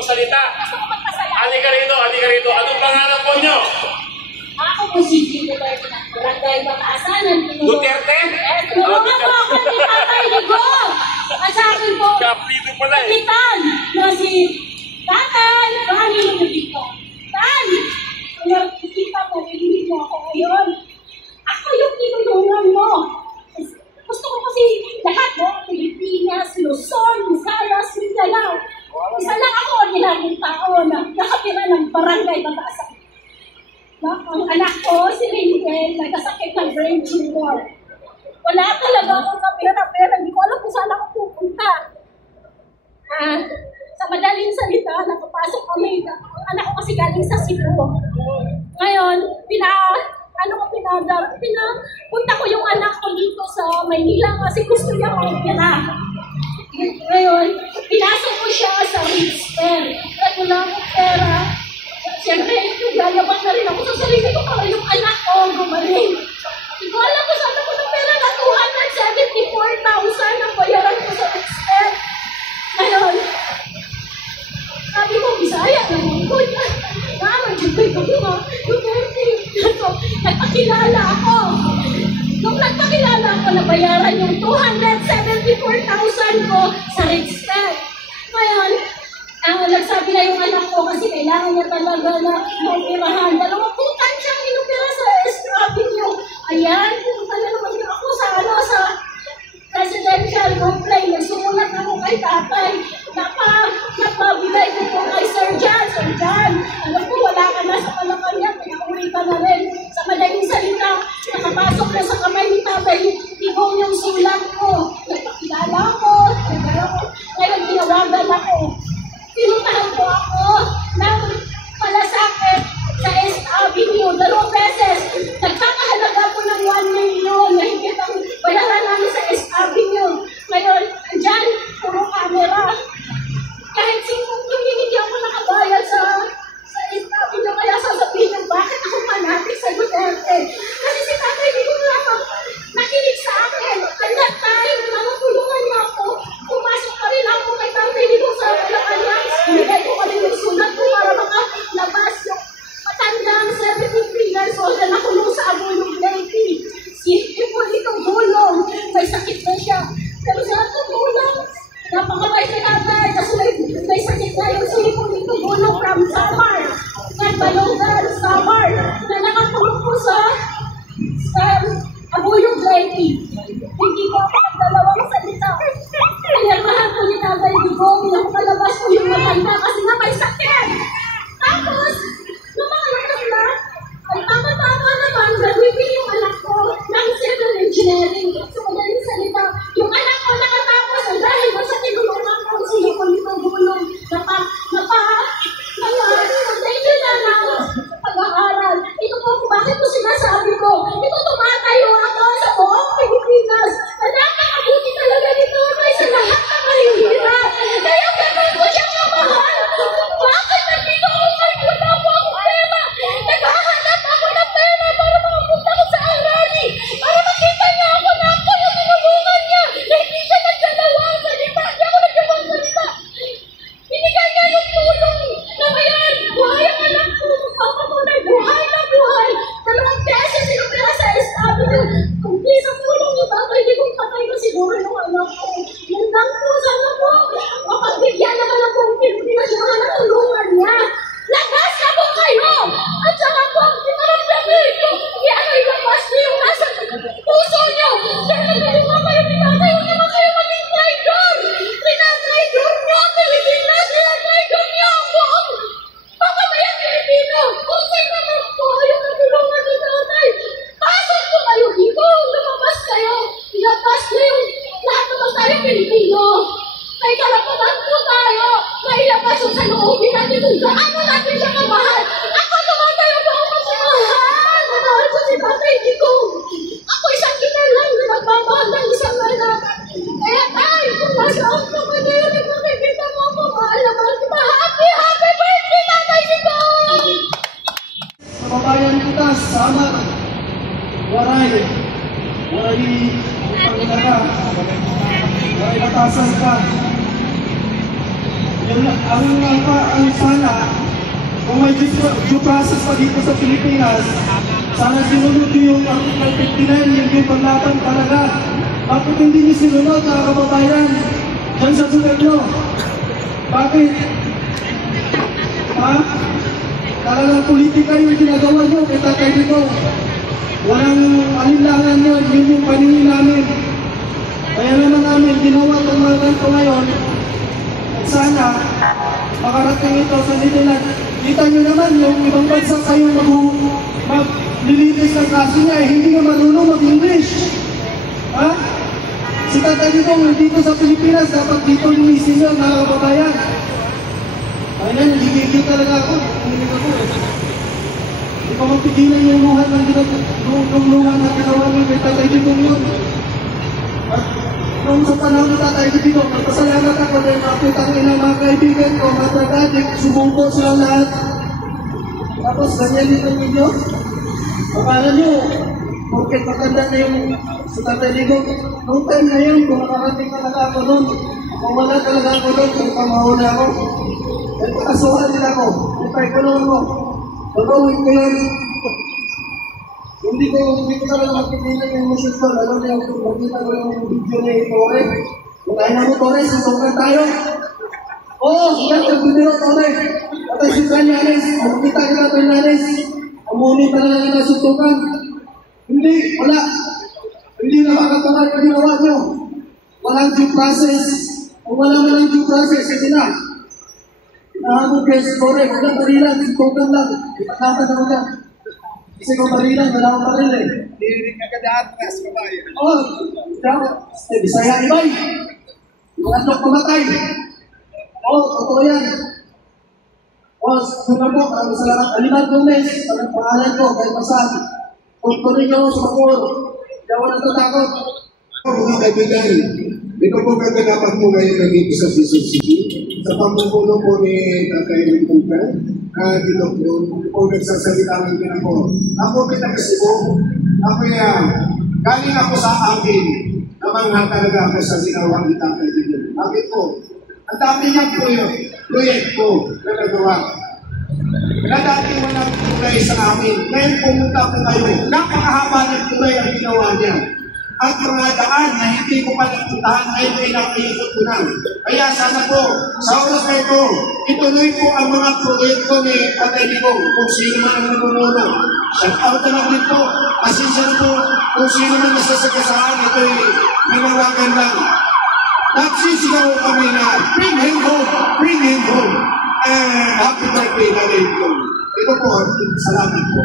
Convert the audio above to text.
magsalita. Halika rito, halika rito. Anong pangalan po nyo? Ako po si Gino Duterte ng Barangay Batasan. Duterte? Tulungan po ako ni Tatay Ligo. At sa akin po, Kapido pala eh. kapitan na si Tatay Bani Lumibito. Tan, kung nakikita mo, narinig mo ako ngayon. Ako yung tinulungan mo. Gusto ko kasi lahat mo, Pilipinas, Luzon, Visayas, Mindanao. Isa lang ako, ordinaryong tao na nakatira ng Barangay Batasan. Ang anak ko, si Rinkel, nagkasakit ng brain tumor. Wala talaga akong kapira-pera. Hindi ko alam kung saan ako pupunta. Sa madaling salita, nakapasok kami. Ang anak ko kasi galing sa Cebu. Ngayon, punta ko yung anak ko dito sa Maynila kasi gusto niya magpira. Ngayon, pinasok ko siya sa Ritzper. At wala akong pera. Siyempre, naglalabas na rin ako sa sarili ko para yung anak ko gumaling. Hindi ko alam kung saan ako ng pera na 274,000 ang bayaran ko sa expert. Ngayon, sabi ko, Bisaya, naman ko yan. Nagpay ko nga. Nagpakilala ako. Nung nagpakilala ako, nabayaran yung 274,000 ko sa expert. Ngayon, nagsabi na yung anak ko kasi kailangan niya talaga na maupirahan. 2 butan siyang inupira sa Avenue. Ayan, pumunta na naman niya ako sa presidential complaint. Sumulat ako kay tatay. Napabigay ko po kay Sir Jan. Sir Jan, alam ko wala ka na sa Malacanang, pinauwi ka na rin. Sa madaling salita, nakapasok ko sa kamay ni tatay, ibong yung sulat ko. Nagpakilala ko. Ngayon, tinawagan ako. Pinuntahan ko ako ng malasakit sa East Avenue 2 beses. Nagkakahalaga ko ng 1 million na higit ang bayaran namin sa East Avenue. Ngayon, andyan, puro camera. Kahit singkong yung hindi ako nakabayad sa East Avenue, kaya sasabihin niyo, bakit ako manatik sa Duterte? Kasi si tatay, hindi ko lamang nakinig sa akin. At that time, tulungan niya ako. Pumasok pa rin ako kay tatay dito sa Malacanang. Binigay ko pa rin yung sulat ko para makalabas yung matandang 73 years old na nakulong sa Abulong Lady. Si Hipolito Gulong, may sakit na siya. Pero sa ato Gulong, napakabay sa tatay kasi may sakit na yung si Hipolito Gulong from Samar. Nagbalonggan, Samar, na nakakulong po sa Abulong Lady. Hindi ko ako nagdalawang salita. Pinirmahan ko ni Tatay Digong na makalabas ko yung matanda kasi nga may sakit. Tapos, lumakas na, ay tama-tama naman, gagawin yung anak ko ng civil engineering. So, madaling salita, yung anak ko nakatapos dahil ba sa tinulungan ko sila kung itong gulong thank you na ng pag-aaral. Ito po kung bakit ko sinasabi ko. Ito tumatayo ako sa buong Pilipinas. Napakabuti talaga nito sa lahat ng mahihirap. Kaya gano'n ko siya kamahal. Bakit nandito ako kayo? Wala po ako pera. Naghahanap ako ng pera para makapunta ko sa Arani. Para makita niya ako na ako yung tinulungan niya. Na hindi siya nagdalawang salita. Hindi ako nagdalawang salita. Binigay niya yung tulong na ngayon. Buhay ang anak ko. Magpapatunay. Buhay na buhay. 2 beses sinupira sa Avenue. Kung di sa tulong ni Tatay, hindi kong patay na siguro yung anak ko. Yan lang po. Sana po. Mapagbigyan naman ang buong Pilipinas yung mga natulungan niya. Lagas na po kayo. At saka po, itaramdam niyo ito. Ilabas niyo yung nasa puso niyo. Dahil hindi mo kayo pinatay. Huwag naman kayo maging traitor. Traitor niyo. Pilipinas. Traitor niyo ang buong pamamayang Pilipino. Kung sino naman po yung natulungan ni Tatay, pasok po kayo dito. Lumabas kayo. Ilabas niyo yung lahat naman tayo Pilipino. May karapatan po tayo na ilabas yung sa loobin natin kung gaano natin siya kamahal. Ako tumatayo po ako sa mahal. Manahal ko si Tatay Digong. Ako isang kinalang na nagmamahal ng isang anak. Kaya tayo, kung nasaan ka man ngayon, nakikita mo ako, mahal na mahal kita. Happy birthday, Tatay Digong! Sa babayan kita, sama. Waray Waray batasan ka. Ang ang sana, kung may due process pa dito sa Pilipinas, sana sinunod niyo yung Article 59, yung paglaban talaga. Bakit hindi niyo sinunod, mga kababayan? Diyan sa sulat nyo. Bakit? Ha? Talagang politika yung ginagawa nyo kay Tatay Digong. Walang alinlangan yun, yun yung paningin namin. Kaya naman namin ginawa itong mga ganito ngayon. At sana, makarating ito sa Nitilan. Kita nyo naman yung ibang bansa kayong maglilitis ng kaso niya, hindi nga marunong mag-English. Ha? Si Tatay Digong dito sa Pilipinas, dapat dito linisin nyo, mga kababayan. Ayun, nagigigil talaga ako. Hindi ko mapigilan yung luhan ng luhan na ginawa ng kay Tatay Digong yun. At nung sa panahon ng Tatay Digong, nagpasalamat ako dahil nakita ko ng mga kaibigan ko, mga tragadik, sumungko sila lahat. Tapos ganyan dito ninyo. Akala nyo, bakit maganda na yung sa Tatay Digong. Noong time na yun, kung nakarating talaga ako doon, kung wala talaga ako doon, kung pamahula ako, at pakasuhan nila ako, ipay ko naman mo. Pagawin ko yun. Hindi ko talaga makikinig yung emotion ko. Alam niyo, makita ko yung video ni Torre. Kung kaya na mo, Torre, susungan tayo. Oo, susungan yung video, Torre. At ay si Yanes, makita ka natin Yanes. Amuni talaga na susungan. Hindi, wala. Hindi na makatuloy ang ginawa nyo. Walang due process. Kung wala man ang due process, kasi na. Nahamog kayo si Torre, walang barilan, susungan lang. Ipakata na wala. Kasi kung barilan, wala akong baril eh. Hindi ka kadaan ka sa kabayan. Oo, Bisaya ibay. Mga andok pamatay. Oo, totoo yan. Oo, sunod po, salamat. Aliman Gomez, ang pangalan ko, kahit masang. Tutuloy niyo sa makul. Hindi ako natatakot. Mga kaibigan, ito po kaganapan po ngayon naging sa CCCC sa pamumuno po ni Tatay Digong. Dito po nagsasalita ng ako. Ako pinagkasibo. Ako galing ako sa akin. Namangha talaga ako sa sinawang ni Tatay Digong. Bakit po? Ang dami niyang proyekto na nagawa. Na dati walang tulay sa amin. Ngayon pumunta ko kayo. Napakahaba ng tulay ang ginawa niya. At mga daan na hindi ko pa napuntahan ay may nakikot ko na. Kaya sana po, sa oras na ito, ituloy po ang mga proyekto ni Tatay Digong kung sino man ang namumuno. Shout out na lang din po. Pasensya na po kung sino man nasasagasaan. Ito'y nanawagan lang. Nagsisigaw kami na, bring him home, bring him home. Happy birthday, Tatay Digong. Ito po, salamat po.